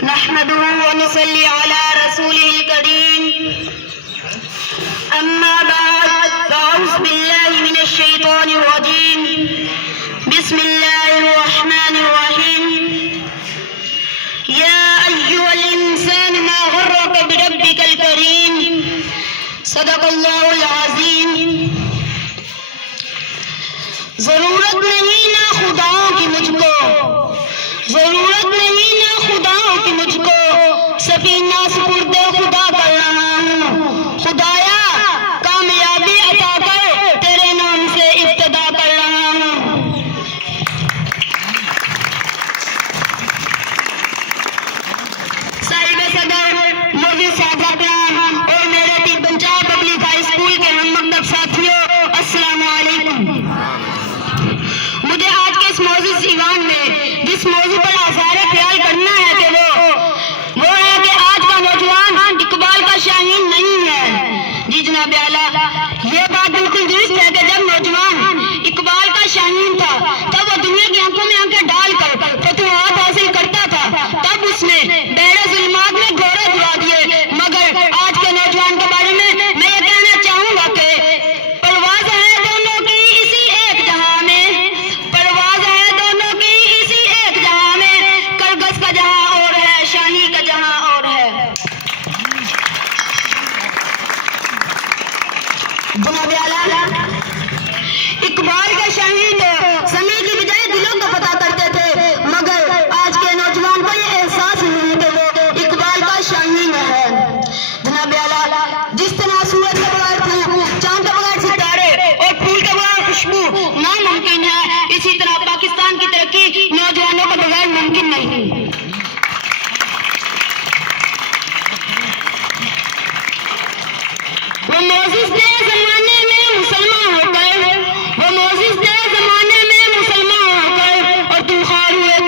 नहमदुहु व नुसल्ली अला रसूलिहिल करीम। अम्मा बाद फ़अऊज़ु बिल्लाहि मिनश शैतानिर रजीम। बिस्मिल्लाहिर रहमानिर रहीम। या अय्युहल इंसान मा गर्रक बिरब्बिकल करीम। सदक़ल्लाहुल अज़ीम। जरूरत नहीं ना खुदाओं की मुझको, जरूरत नहीं ना खुदाओं की मुझको, सफीना सुपुर्दे खुदा कर रहा हूँ। खुदाया कामयाबी अता कर, तेरे नाम से इब्तिदा कर रहा हूँ। साहिब सदर मौजूद साहबान और मेरे पीर पंजाब पब्लिक हाई स्कूल के हम मकतब साथियों, अस्सलाम वालेकुम। मुझे आज के इस मौजूद ईवान में जिस मौजू पर आसार ख्याल करना है कि वो है कि आज का नौजवान इकबाल का शाहीन नहीं है। जी जनाब आला, ये बात बिल्कुल दुरुस्त है कि जब नौजवान इकबाल का शाहीन था तब वो दुनिया की आंखों में आंखें डालकर फतूहात हासिल करता था, तब उसने बहरे जुल्मात में घोड़े जुड़ा दिए। मगर आज के नौजवान के बारे में मैं ये कहना चाहूंगा कि परवाज़ है दोनों की इसी एक जहां में, परवाज़ है दोनों की इसी एक जहां में, करगस का जहां और है, शाही का जहां और है। जनाब आला, इकबाल के शाही तो समय की बजाय दिलों को पता करते थे, मगर आज के नौजवान को ये एहसास नहीं कि वो इकबाल का शाहीन है। जनाब आला, जिस तरह सूरज के बगैर धूप, चांद के बगैर सितारे और फूल के बगैर खुशबू नामुमकिन है, इसी तरह पाकिस्तान की तरक्की नौजवानों के बगैर मुमकिन नहीं। वो मोजिज़ ने ज़माने में मुसलमान होकर, वो मोजिज़ ने ज़माने में मुसलमान होकर, और तुम ख्वार हुए